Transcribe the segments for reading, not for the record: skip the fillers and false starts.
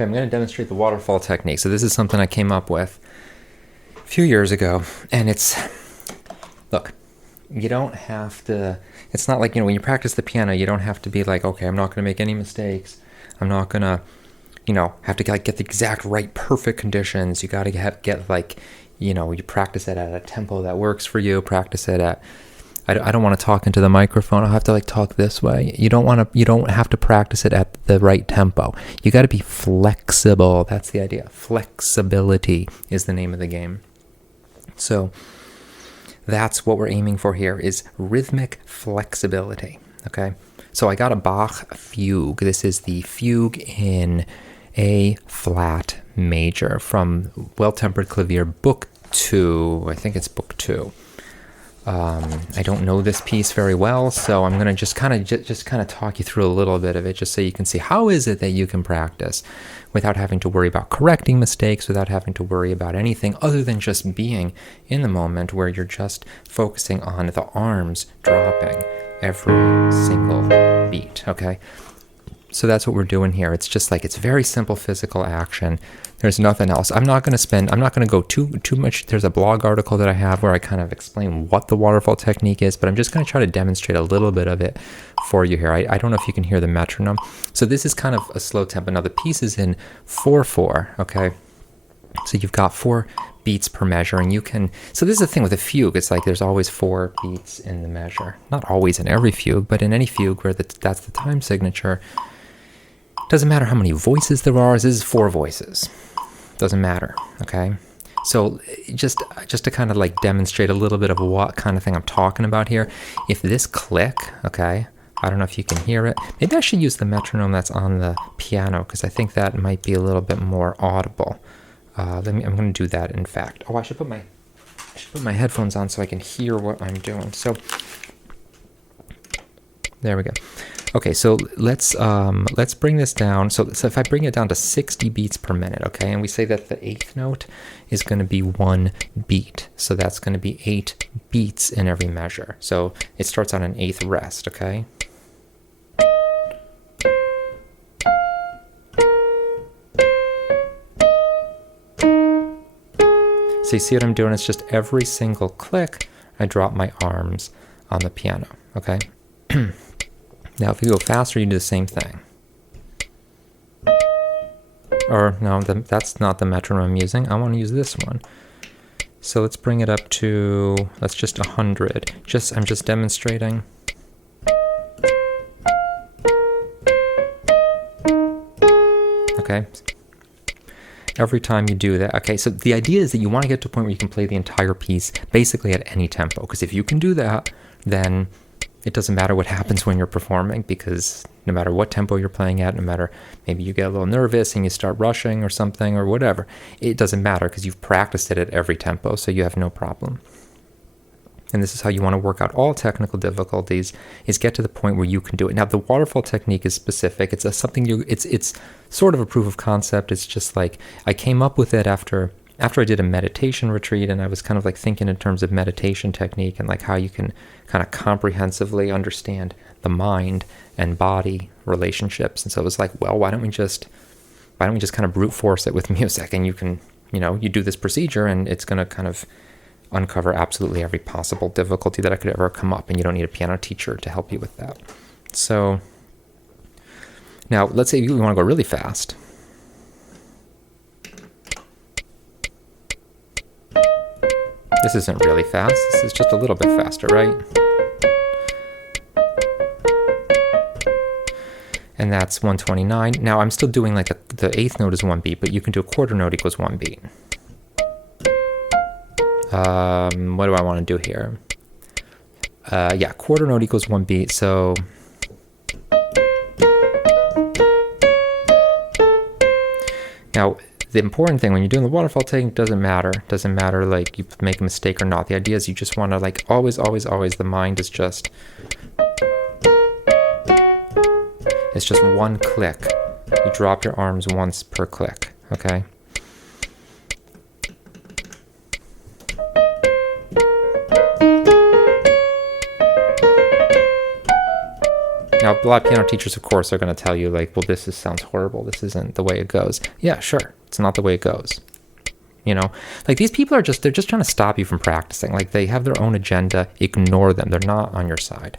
Okay, I'm going to demonstrate the waterfall technique. So this is something I came up with a few years ago, and look, you don't have to, it's not like, when you practice the piano, you don't have to be like, okay, I'm not going to make any mistakes. I'm not going to, have to get the exact right perfect conditions. You got to get you practice it at a tempo that works for you, practice it at, I don't want to talk into the microphone. I'll have to talk this way. You don't have to practice it at the right tempo. You got to be flexible. That's the idea. Flexibility is the name of the game. So that's what we're aiming for here, is rhythmic flexibility. Okay. So I got a Bach fugue. This is the fugue in A flat major from Well-Tempered Clavier, Book 2. I think it's Book 2. I don't know this piece very well, so I'm going to just kind of talk you through a little bit of it, just so you can see how is it that you can practice without having to worry about correcting mistakes, without having to worry about anything other than just being in the moment where you're just focusing on the arms dropping every single beat, okay? So that's what we're doing here. It's just it's very simple physical action. There's nothing else. I'm not going to go too much. There's a blog article that I have where I kind of explain what the waterfall technique is, but I'm just going to try to demonstrate a little bit of it for you here. I don't know if you can hear the metronome. So this is kind of a slow tempo. Now the piece is in 4/4, okay? So you've got 4 beats per measure, and so this is the thing with a fugue. It's there's always 4 beats in the measure. Not always in every fugue, but in any fugue where that's the time signature. Doesn't matter how many voices there are. This is 4 voices. Doesn't matter, okay? So just to kind of demonstrate a little bit of what kind of thing I'm talking about here. If this click, okay, I don't know if you can hear it. Maybe I should use the metronome that's on the piano, because I think that might be a little bit more audible. I'm going to do that, in fact. Oh, I should put my headphones on so I can hear what I'm doing. So there we go. Okay, so let's bring this down. So if I bring it down to 60 beats per minute, okay, and we say that the 8th note is going to be 1 beat. So that's going to be 8 beats in every measure. So it starts on an 8th rest, okay? So you see what I'm doing? It's just every single click, I drop my arms on the piano, okay? Now, if you go faster, you do the same thing. Or, no, that's not the metronome I'm using. I want to use this one. So let's bring it up to, let's just 100. I'm just demonstrating. Okay. Every time you do that. Okay, so the idea is that you want to get to a point where you can play the entire piece basically at any tempo. Because if you can do that, then it doesn't matter what happens when you're performing, because no matter what tempo you're playing at, no matter, maybe you get a little nervous and you start rushing or something or whatever, it doesn't matter because you've practiced it at every tempo, so you have no problem. And this is how you want to work out all technical difficulties, is get to the point where you can do it. Now, the waterfall technique is specific. It's it's sort of a proof of concept. It's just I came up with it after I did a meditation retreat, and I was kind of thinking in terms of meditation technique and how you can kind of comprehensively understand the mind and body relationships. And so it was well, why don't we just kind of brute force it with music, and you can, you do this procedure and it's going to kind of uncover absolutely every possible difficulty that I could ever come up, and you don't need a piano teacher to help you with that. So now let's say you want to go really fast. This isn't really fast. This is just a little bit faster, right? And that's 129. Now I'm still doing the 8th note is 1 beat, but you can do a quarter note equals 1 beat. What do I want to do here? Yeah, quarter note equals 1 beat, so now the important thing when you're doing the waterfall technique doesn't matter you make a mistake or not. The idea is you just want to always the mind is just, it's just 1 click. You drop your arms once per click, okay? Now Now, a lot of piano teachers, of course, are going to tell you like, well, sounds horrible. This isn't the way it goes. Yeah, sure. It's not the way it goes. Like these people they're just trying to stop you from practicing. Like they have their own agenda. Ignore them. They're not on your side.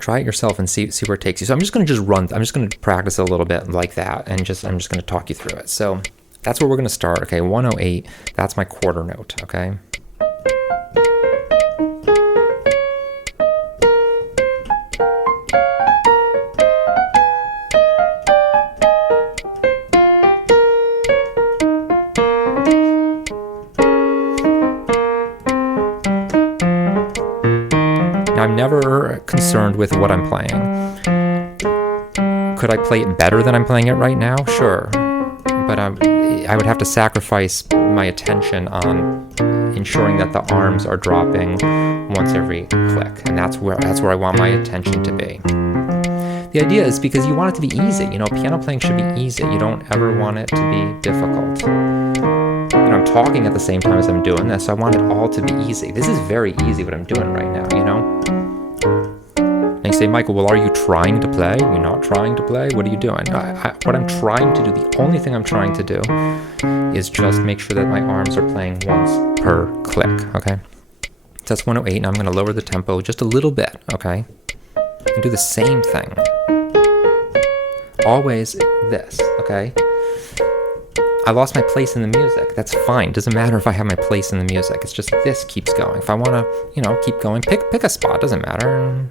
Try it yourself and see where it takes you. So I'm just going to practice a little bit like that. And I'm just going to talk you through it. So that's where we're going to start. Okay. 108. That's my quarter note. Okay. I'm never concerned with what I'm playing. Could I play it better than I'm playing it right now? Sure. But I would have to sacrifice my attention on ensuring that the arms are dropping once every click. And that's where I want my attention to be. The idea is because you want it to be easy. Piano playing should be easy. You don't ever want it to be difficult. I'm talking at the same time as I'm doing this, so I want it all to be easy. This is very easy what I'm doing right now, And you say, Michael, well, are you trying to play? You're not trying to play? What are you doing? What I'm trying to do, the only thing I'm trying to do is just make sure that my arms are playing once per click, okay? So that's 108, and I'm going to lower the tempo just a little bit, okay? And do the same thing. Always this, okay? I lost my place in the music. That's fine. Doesn't matter if I have my place in the music. It's just this keeps going. If I want to, keep going, pick a spot. Doesn't matter.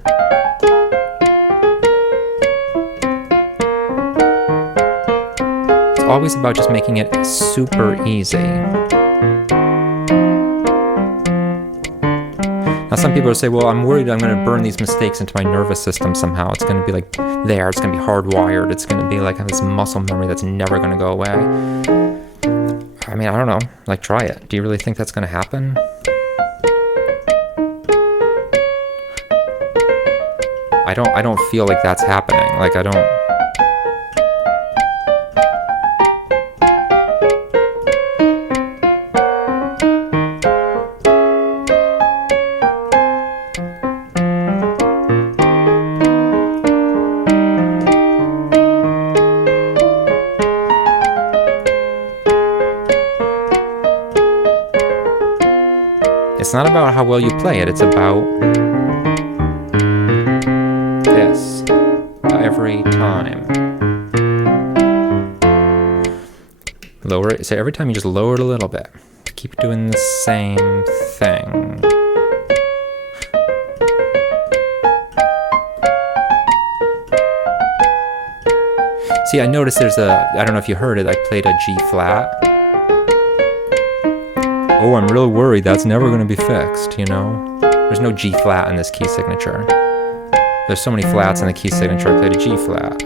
It's always about just making it super easy. Now, some people will say, well, I'm worried I'm going to burn these mistakes into my nervous system somehow. It's going to be like there. It's going to be hardwired. It's going to be like this muscle memory that's never going to go away. I mean, I don't know. Like, try it. Do you really think that's going to happen? I don't feel like that's happening. Like, I don't... It's not about how well you play it, it's about this every time. Lower it, so every time you just lower it a little bit. Keep doing the same thing. See, I noticed I don't know if you heard it, I played a G flat. Oh, I'm real worried that's never going to be fixed, There's no G flat in this key signature. There's so many flats in the key signature, I played a G flat.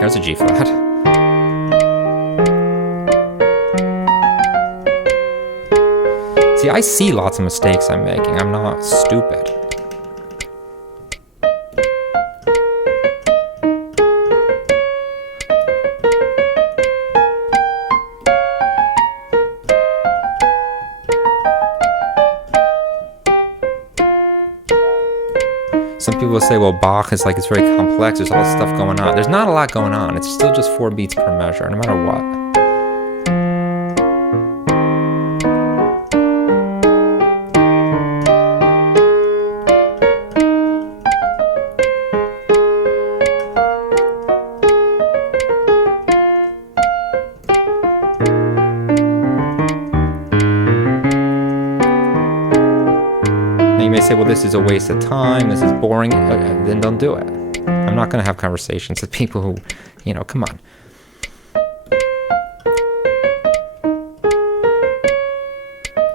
There's a G flat. See, I see lots of mistakes I'm making. I'm not stupid. Some people will say, well, Bach is it's very complex. There's all this stuff going on. There's not a lot going on. It's still just 4 beats per measure, no matter what. Say, well, this is a waste of time, this is boring, then don't do it. I'm not going to have conversations with people who, come on.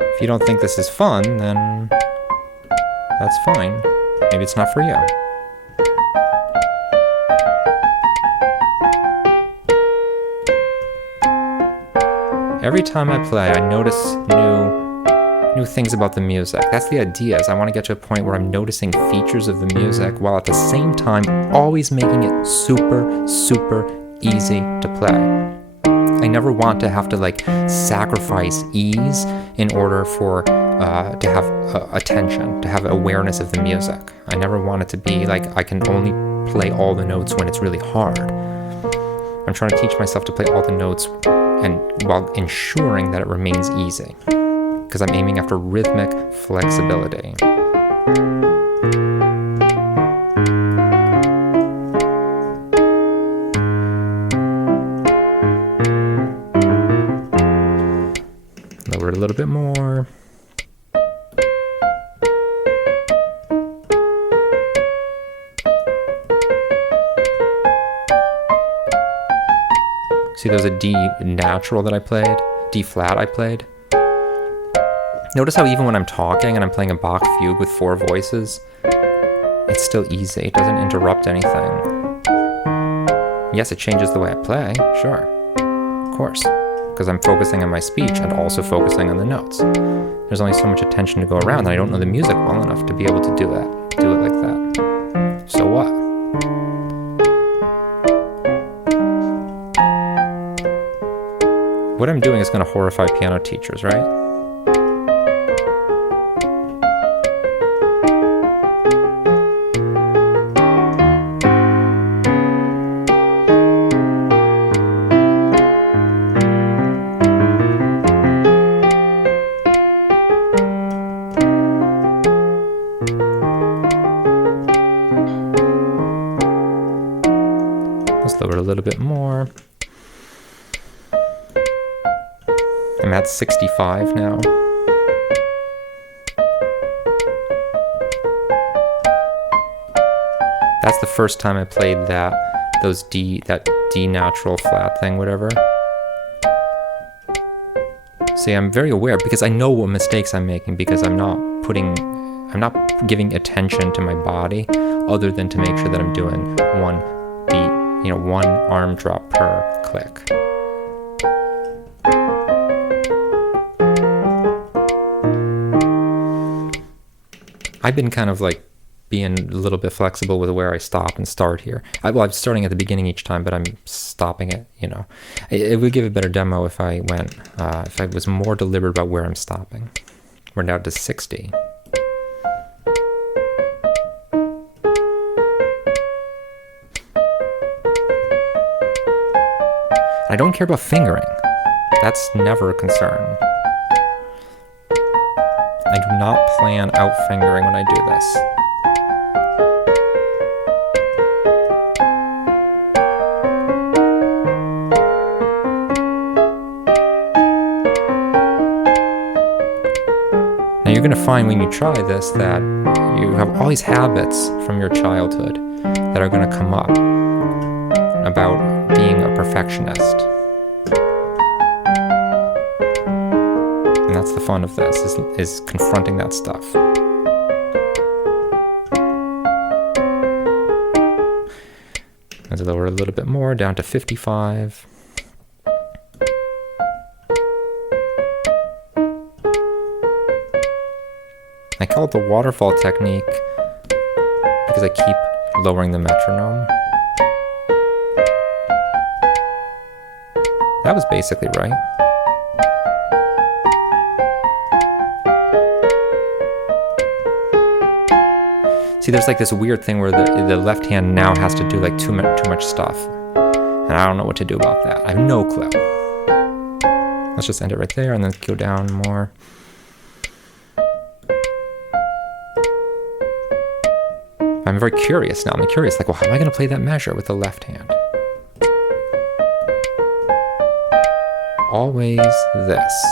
If you don't think this is fun, then that's fine. Maybe it's not for you. Every time I play, I notice new things about the music. That's the idea, is I want to get to a point where I'm noticing features of the music while at the same time always making it super, super easy to play. I never want to have to like sacrifice ease in order for to have attention, to have awareness of the music. I never want it to be like I can only play all the notes when it's really hard. I'm trying to teach myself to play all the notes and while ensuring that it remains easy, because I'm aiming after rhythmic flexibility. Lower it a little bit more. See, there's a D natural that I played, D flat I played. Notice how even when I'm talking and I'm playing a Bach fugue with 4 voices, it's still easy. It doesn't interrupt anything. Yes, it changes the way I play, sure, of course, because I'm focusing on my speech and also focusing on the notes. There's only so much attention to go around, and I don't know the music well enough to be able to do it like that. So what? What I'm doing is going to horrify piano teachers, right? Let's lower it a little bit more. I'm at 65 now. That's the first time I played that D natural flat thing, whatever. See, I'm very aware because I know what mistakes I'm making, because I'm not giving attention to my body other than to make sure that I'm doing one beat, one arm drop per click. I've been kind of like being a little bit flexible with where I stop and start here. I'm starting at the beginning each time, but I'm stopping it, It would give a better demo if I was more deliberate about where I'm stopping. We're now to 60. I don't care about fingering. That's never a concern. I do not plan out fingering when I do this. Now you're going to find when you try this that you have all these habits from your childhood that are going to come up about being a perfectionist. And that's the fun of this, is confronting that stuff. Let's lower a little bit more, down to 55. I call it the waterfall technique because I keep lowering the metronome. That was basically right. See, there's like this weird thing where the left hand now has to do like too much stuff. And I don't know what to do about that. I have no clue. Let's just end it right there and then go down more. I'm very curious now. I'm curious, like, well, how am I going to play that measure with the left hand? Always this.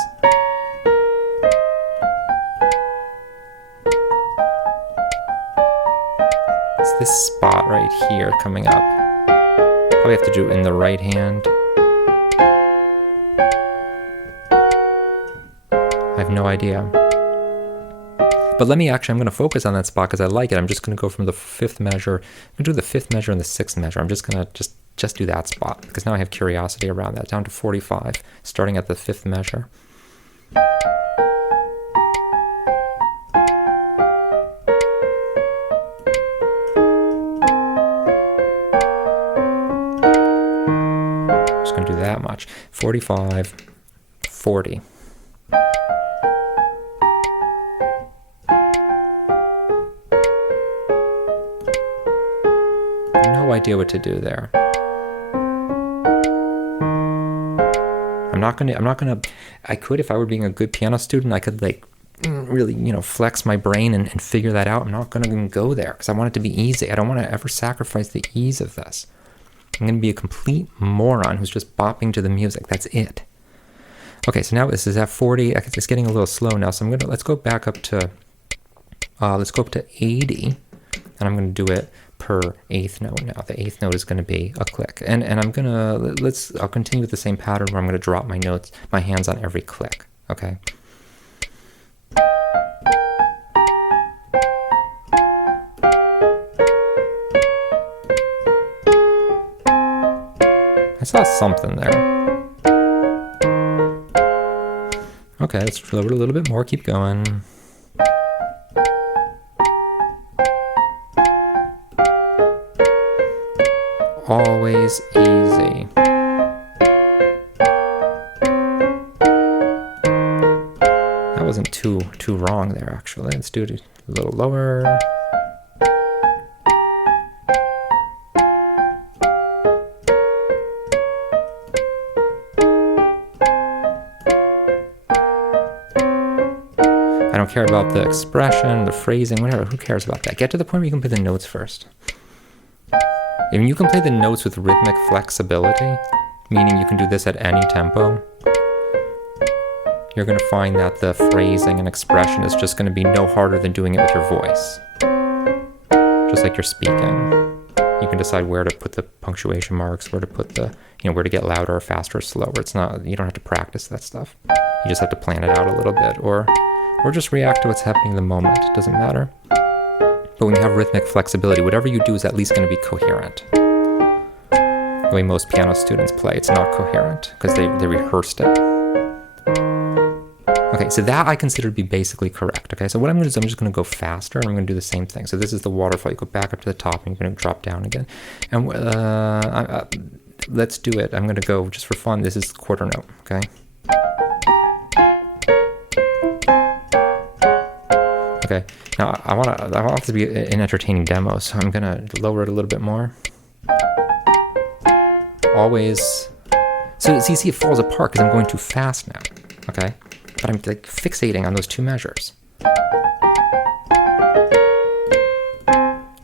It's this spot right here coming up. Probably have to do it in the right hand. I have no idea. But I'm going to focus on that spot because I like it. I'm just going to go from the 5th measure. I'm going to do the 5th measure and the 6th measure. I'm just going to just do that spot because now I have curiosity around that. Down to 45, starting at the 5th measure. Just just going to do that much. 45, 40. No idea what to do there. I could, if I were being a good piano student, I could like really, flex my brain and figure that out. I'm not going to even go there because I want it to be easy. I don't want to ever sacrifice the ease of this. I'm going to be a complete moron who's just bopping to the music. That's it. Okay, so now this is at 40. It's getting a little slow now, so let's go back up to, 80, and I'm going to do it per eighth note now. The eighth note is going to be a click, and I'll continue with the same pattern where I'm going to drop my hands on every click. Okay. I saw something there. Okay, let's lower it a little bit more. Keep going. Always easy. That wasn't too wrong there, actually. Let's do it a little lower. I don't care about the expression, the phrasing, whatever. Who cares about that? Get to the point where you can play the notes first. If you can play the notes with rhythmic flexibility, meaning you can do this at any tempo, you're going to find that the phrasing and expression is just going to be no harder than doing it with your voice. Just like you're speaking. You can decide where to put the punctuation marks, where to put the, where to get louder or faster or slower. It's not, you don't have to practice that stuff. You just have to plan it out a little bit, or just react to what's happening in the moment. It doesn't matter. But when you have rhythmic flexibility, whatever you do is at least going to be coherent. The way most piano students play, it's not coherent because they rehearsed it. Okay, so that I consider to be basically correct. Okay, so what I'm going to do is I'm just going to go faster, and I'm going to do the same thing. So this is the waterfall. You go back up to the top, and you're going to drop down again. And let's do it. I'm going to go just for fun. This is the quarter note. Okay. Okay, now I want this to be an entertaining demo, so I'm gonna lower it a little bit more. Always, so you see it falls apart because I'm going too fast now, okay? But I'm like fixating on those two measures.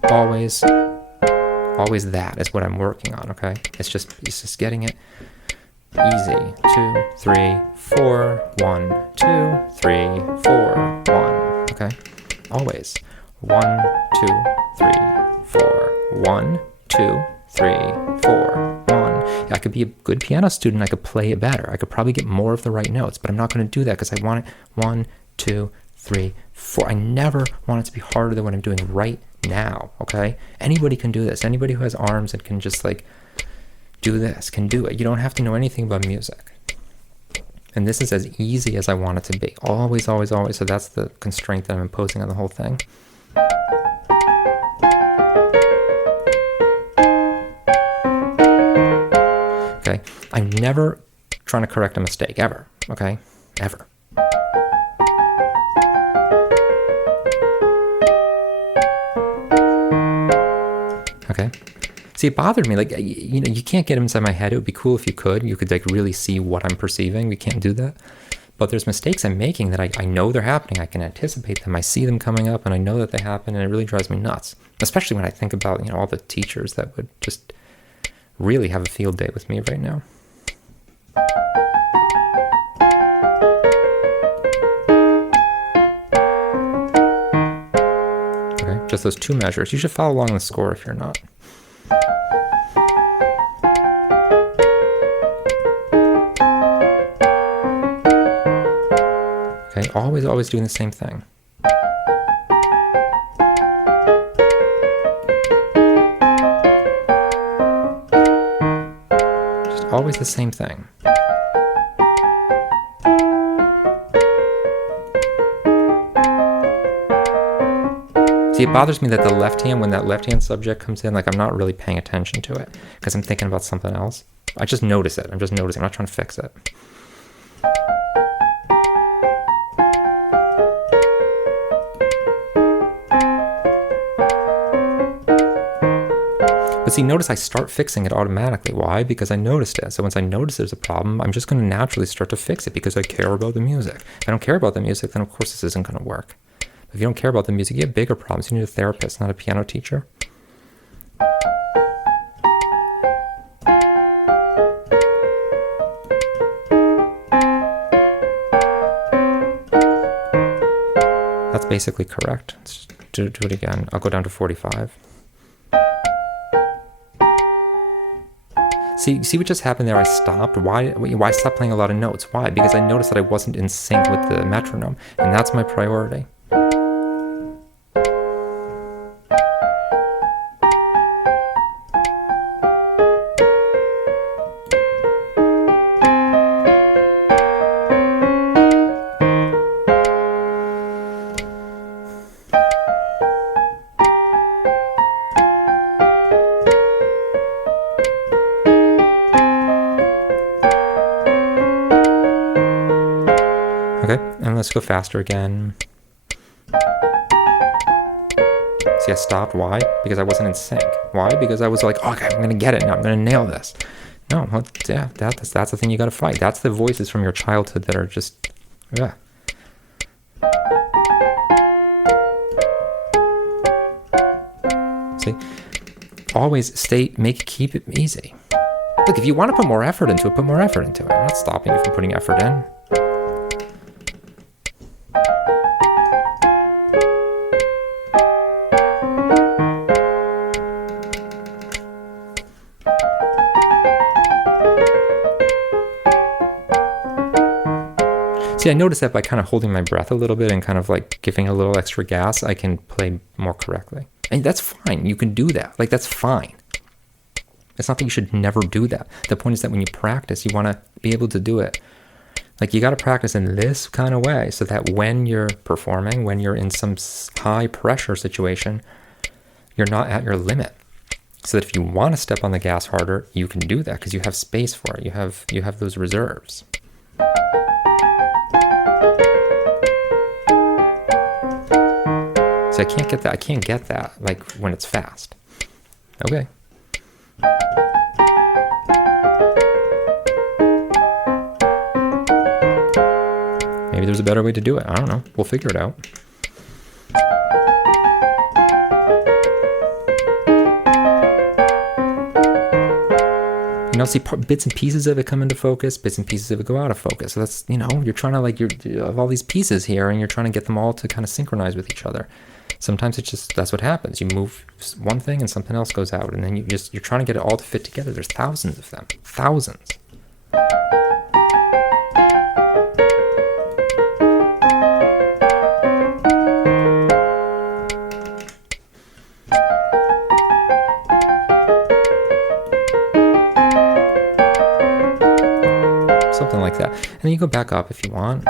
Always that is what I'm working on, okay? It's just getting it easy. 2, 3, 4, 1, 2, 3, 4, 1, okay? Always. 1, 2, 3, 4. 1, 2, 3, 4. 1. I could be a good piano student. I could play it better. I could probably get more of the right notes, but I'm not going to do that because I want it 1, 2, 3, 4. I never want it to be harder than what I'm doing right now, okay? Anybody can do this. Anybody who has arms and can just like do this can do it. You don't have to know anything about music. And this is as easy as I want it to be. Always, always, always. So that's the constraint that I'm imposing on the whole thing. Okay. I'm never trying to correct a mistake, ever. Okay? Ever. Okay? See, it bothered me. Like, you can't get inside my head. It would be cool if you could. You could like really see what I'm perceiving. We can't do that. But there's mistakes I'm making that I know they're happening. I can anticipate them. I see them coming up, and I know that they happen, and it really drives me nuts. Especially when I think about all the teachers that would just really have a field day with me right now. Okay, just those two measures. You should follow along the score if you're not. Okay, always doing the same thing. Just always the same thing. See, it bothers me that the left hand, when that left hand subject comes in, like I'm not really paying attention to it because I'm thinking about something else. I just notice it. I'm just noticing. I'm not trying to fix it. But see, notice I start fixing it automatically. Why? Because I noticed it. So once I notice there's a problem, I'm just going to naturally start to fix it because I care about the music. If I don't care about the music, then of course this isn't going to work. But if you don't care about the music, you have bigger problems. You need a therapist, not a piano teacher. That's basically correct. Let's do it again. I'll go down to 45. See what just happened there? I stopped. Why stop playing a lot of notes? Why? Because I noticed that I wasn't in sync with the metronome, and that's my priority. Okay, and let's go faster again. See, I stopped. Why? Because I wasn't in sync. Why? Because I was like, oh, okay, I'm going to get it now. I'm going to nail this. No, well, yeah, that's the thing you got to fight. That's the voices from your childhood that are just, yeah. See, always keep it easy. Look, if you want to put more effort into it, put more effort into it. I'm not stopping you from putting effort in. See, I noticed that by kind of holding my breath a little bit and kind of like giving a little extra gas, I can play more correctly. And that's fine. You can do that. Like, that's fine. It's not that you should never do that. The point is that when you practice, you want to be able to do it. Like, you got to practice in this kind of way so that when you're performing, when you're in some high pressure situation, you're not at your limit. So that if you want to step on the gas harder, you can do that because you have space for it. You have those reserves. So I can't get that. I can't get that like when it's fast. Okay. Maybe there's a better way to do it. I don't know. We'll figure it out. You know, see, bits and pieces of it come into focus, bits and pieces of it go out of focus. So that's, you know, you're trying to you have all these pieces here and you're trying to get them all to kind of synchronize with each other. Sometimes it's just, that's what happens. You move one thing and something else goes out and then you're trying to get it all to fit together. There's thousands of them. Thousands. Something like that. And then you go back up if you want.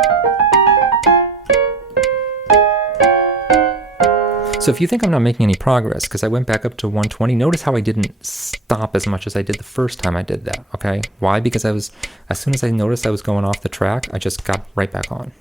So if you think I'm not making any progress, because I went back up to 120, notice how I didn't stop as much as I did the first time I did that, okay? Why? Because as soon as I noticed I was going off the track, I just got right back on.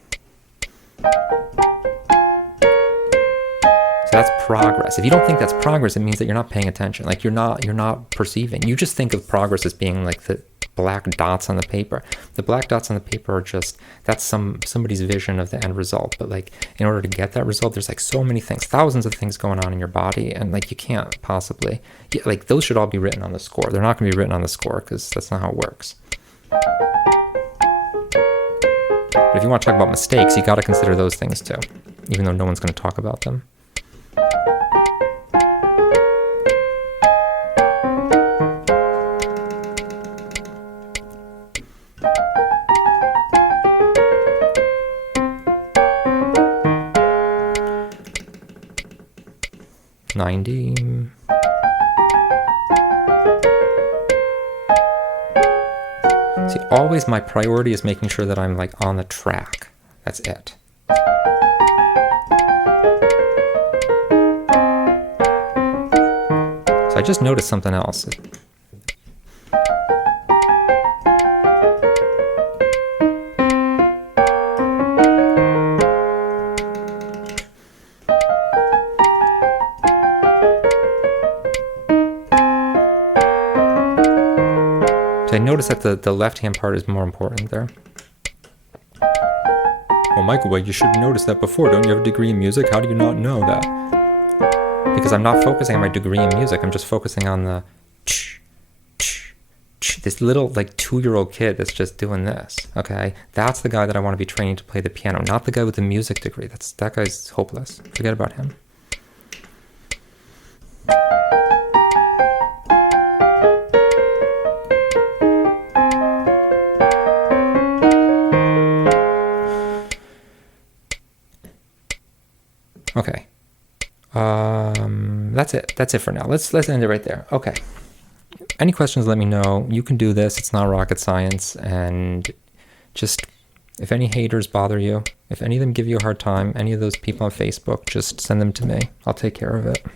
So that's progress. If you don't think that's progress, it means that you're not paying attention. Like you're not perceiving. You just think of progress as being like the black dots on the paper. The black dots on the paper are just, that's somebody's vision of the end result. But like in order to get that result, there's like so many things, thousands of things going on in your body, and like you can't possibly, like those should all be written on the score. They're not going to be written on the score because that's not how it works. But if you want to talk about mistakes, you got to consider those things too, even though no one's going to talk about them. See, always my priority is making sure that I'm like on the track. That's it. So I just noticed something else. So I noticed that the left-hand part is more important there. Well, Michael, well, you should notice that before. Don't you have a degree in music? How do you not know that? Because I'm not focusing on my degree in music. I'm just focusing on the... This little, like, 2-year-old kid that's just doing this, okay? That's the guy that I want to be training to play the piano, not the guy with the music degree. That guy's hopeless. Forget about him. Okay. That's it. That's it for now. Let's end it right there. Okay. Any questions, let me know. You can do this. It's not rocket science. And just, if any haters bother you, if any of them give you a hard time, any of those people on Facebook, just send them to me. I'll take care of it.